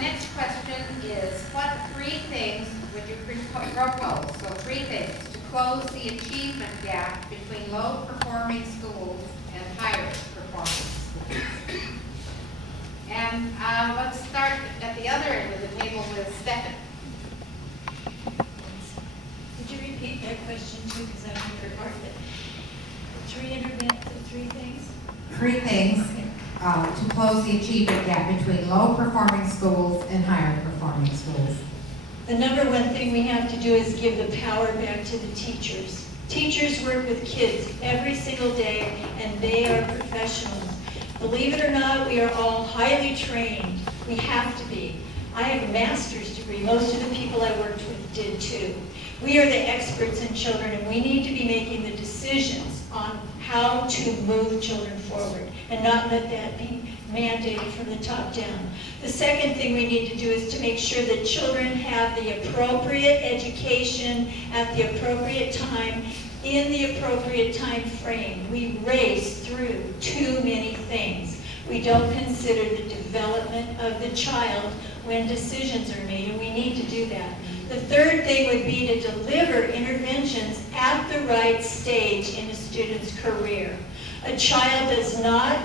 the next question is, what three things would you propose? So 3 things to close the achievement gap between low-performing schools and higher-performing schools. And let's start at the other end of the table with Stefan. Could you repeat that question too, because I heard part of it? 3 things? 3 things to close the achievement gap between low-performing schools and higher-performing schools. The number one thing we have to do is give the power back to the teachers. Teachers work with kids every single day, and they are professionals. Believe it or not, we are all highly trained. We have to be. I have a master's degree. Most of the people I worked with did too. We are the experts in children, and we need to be making the decisions on how to move children forward and not let that be mandated from the top down. The second thing we need to do is to make sure that children have the appropriate education at the appropriate time in the appropriate time frame. We race through too many things. We don't consider the development of the child when decisions are made, and we need to do that. The third thing would be to deliver interventions at the right stage in a student's career. A child does not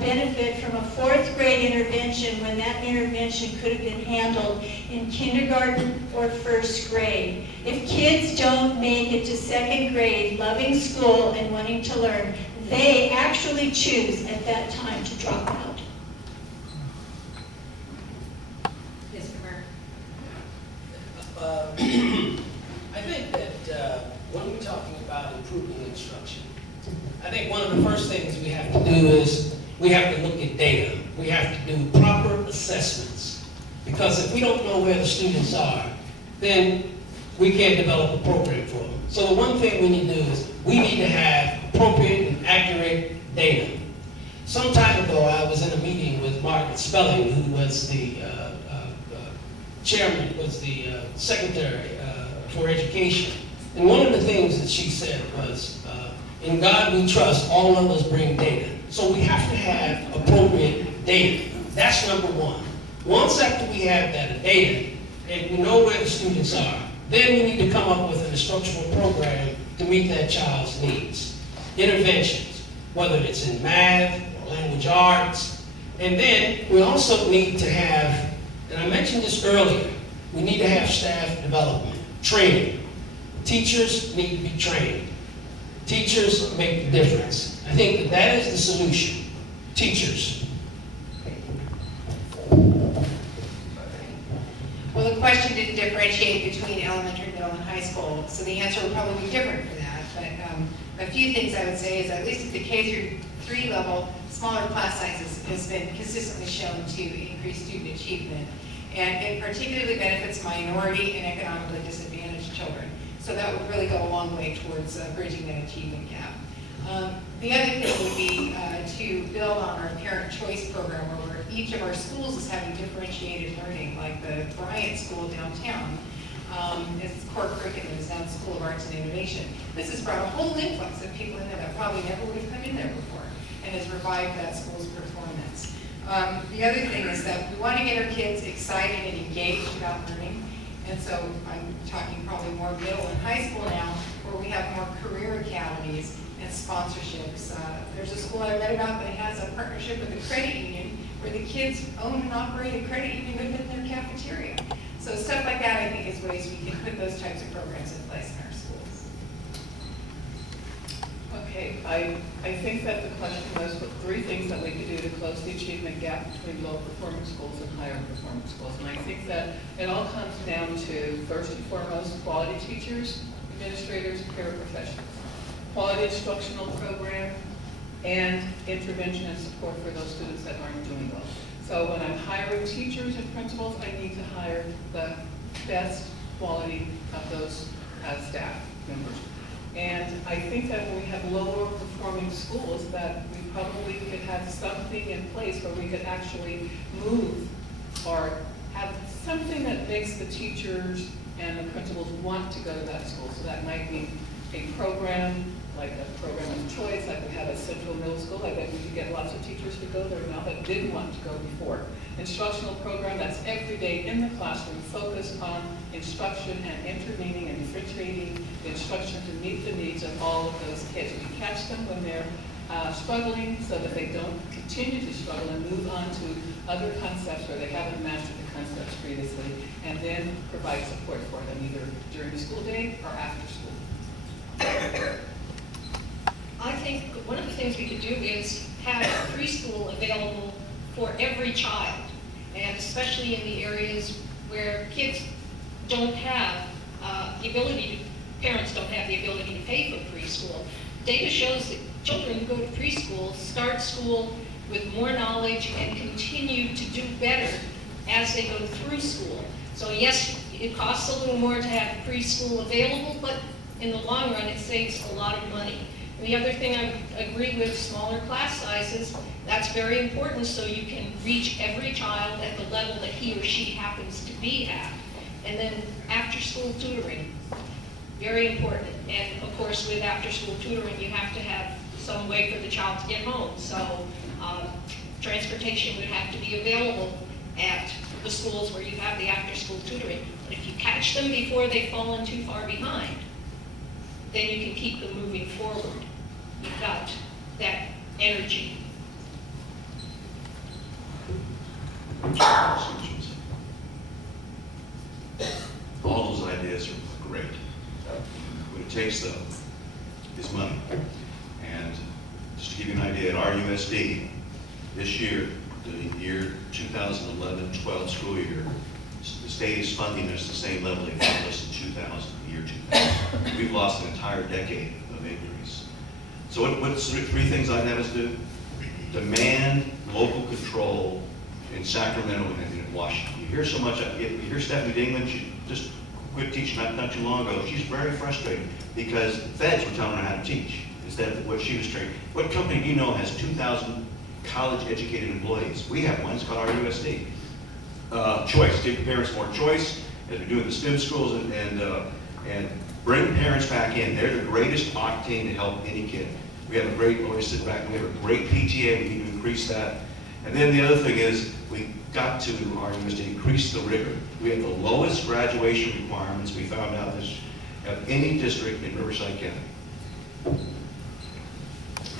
benefit from a 4th grade intervention when that intervention could have been handled in kindergarten or 1st grade. If kids don't make it to 2nd grade loving school and wanting to learn, they actually choose at that time to drop out. I think that when we're talking about improving instruction, I think one of the first things we have to do is we have to look at data. We have to do proper assessments. Because if we don't know where the students are, then we can't develop a program for them. So the one thing we need to do is we need to have appropriate and accurate data. Some time ago, I was in a meeting with Margaret Spelling, who was the chairman, was the secretary for education. And one of the things that she said was, in God we trust, all others bring data. So we have to have appropriate data. That's number one. Once after we have that data, and we know where the students are, then we need to come up with an instructional program to meet that child's needs. Interventions, whether it's in math or language arts. And then we also need to have, and I mentioned this earlier, we need to have staff development, training. Teachers need to be trained. Teachers make the difference. I think that is the solution. Teachers. Well, the question didn't differentiate between elementary, middle, and high school, so the answer would probably be different for that. But a few things I would say is, at least at the K-3 level, smaller class sizes has been consistently shown to increase student achievement. And it particularly benefits minority and economically disadvantaged children. So that would really go a long way towards bridging that achievement gap. The other thing would be to build on our parent choice program, where each of our schools is having differentiated learning, like the Bryant School downtown. Its core curriculum is now the School of Arts and Innovation. This has brought a whole influx of people in there that probably never would have come in there before, and has revived that school's performance. The other thing is that we want to get our kids excited and engaged about learning. And so I'm talking probably more middle and high school now, where we have more career academies and sponsorships. There's a school I read about that has a partnership with a credit union where the kids own and operate a credit union within their cafeteria. So stuff like that, I think, is ways we can put those types of programs in place in our schools. Okay, I think that the question was what 3 things that we could do to close the achievement gap between low-performing schools and higher-performing schools. And I think that it all comes down to, first and foremost, quality teachers, administrators, and paraprofessionals, quality instructional program, and intervention and support for those students that aren't doing well. So when I'm hiring teachers and principals, I need to hire the best quality of those as staff members. And I think that when we have lower performing schools, that we probably could have something in place where we could actually move or have something that makes the teachers and the principals want to go to that school. So that might be a program like a program of choice, like we have at Central Middle School. I bet we could get lots of teachers to go there now that didn't want to go before. Instructional program that's every day in the classroom, focused on instruction and intervening and differentiating the instruction to meet the needs of all of those kids. We catch them when they're struggling so that they don't continue to struggle and move on to other concepts where they haven't mastered the concepts previously, and then provide support for them either during the school day or after school. I think one of the things we could do is have preschool available for every child, and especially in the areas where kids don't have the ability to, parents don't have the ability to pay for preschool. Data shows that children who go to preschool start school with more knowledge and continue to do better as they go through school. So yes, it costs a little more to have preschool available, but in the long run, it saves a lot of money. And the other thing I agree with, smaller class sizes, that's very important so you can reach every child at the level that he or she happens to be at. And then after-school tutoring, very important. And of course, with after-school tutoring, you have to have some way for the child to get home. So transportation would have to be available at the schools where you have the after-school tutoring. But if you catch them before they've fallen too far behind, then you can keep them moving forward. You've got that energy. All those ideas are great. What it takes, though, is money. And just to give you an idea, at RUSD, this year, the year 2011-12 school year, the state is funding us the same level they funded us in 2000, the year 2000. We've lost an entire decade of increase. So what's three things I'd have us do? Demand local control in Sacramento and in Washington. You hear so much, you hear Stephanie Dingman, she just quit teaching not too long ago. She's very frustrated because feds were telling her how to teach instead of what she was trained. What company do you know has 2,000 college-educated employees? We have one, it's called RUSD. Choice, give parents more choice, as we do at the STEM schools, and bring parents back in. They're the greatest octane to help any kid. We have a great, always sit back, we have a great PTA, we need to increase that. And then the other thing is, we got to RUSD increase the rigor. We have the lowest graduation requirements we found out this of any district in Riverside County.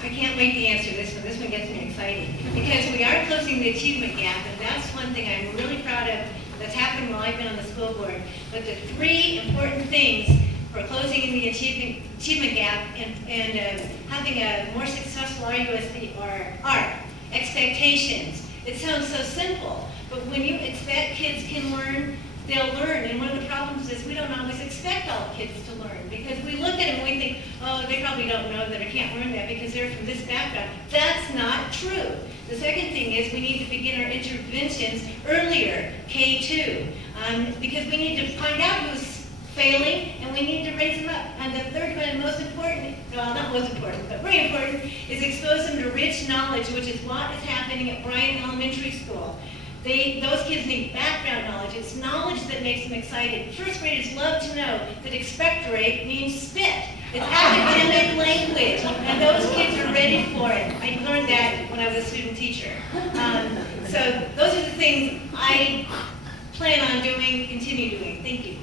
I can't wait to answer this one. This one gets me excited. Because we are closing the achievement gap, and that's one thing I'm really proud of that's happened while I've been on the school board. But the three important things for closing in the achievement gap and having a more successful RUSD are expectations. It sounds so simple, but when you expect kids can learn, they'll learn. And one of the problems is we don't always expect all kids to learn, because we look at them and we think, oh, they probably don't know that or can't learn that because they're from this background. That's not true. The second thing is we need to begin our interventions earlier, K2, because we need to find out who's failing and we need to raise them up. And the third one, most important, well, not most important, but very important, is expose them to rich knowledge, which is what is happening at Bryant Elementary School. Those kids need background knowledge. It's knowledge that makes them excited. First graders love to know that expectorate means spit. It's academic language, and those kids are ready for it. I learned that when I was a student teacher. So those are the things I plan on doing, continue doing. Thank you.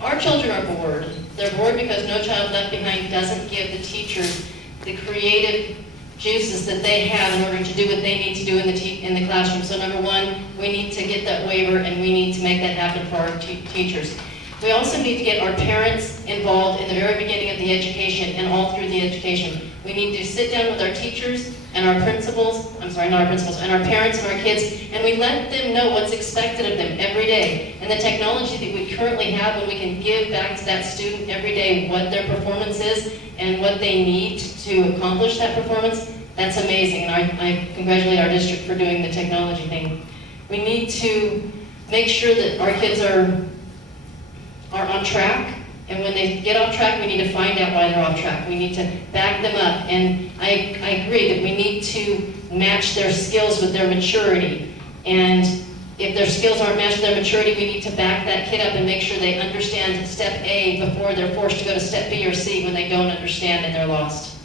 Our children are bored. They're bored because No Child Left Behind doesn't give the teachers the creative juices that they have in order to do what they need to do in the classroom. So number one, we need to get that waiver and we need to make that happen for our teachers. We also need to get our parents involved in the very beginning of the education and all through the education. We need to sit down with our teachers and our principals, and our parents and our kids, and we let them know what's expected of them every day. And the technology that we currently have, when we can give back to that student every day what their performance is and what they need to accomplish that performance, that's amazing. And I congratulate our district for doing the technology thing. We need to make sure that our kids are on track, and when they get off track, we need to find out why they're off track. We need to back them up, and I agree that we need to match their skills with their maturity. And if their skills aren't matched their maturity, we need to back that kid up and make sure they understand step A before they're forced to go to step B or C when they don't understand and they're lost.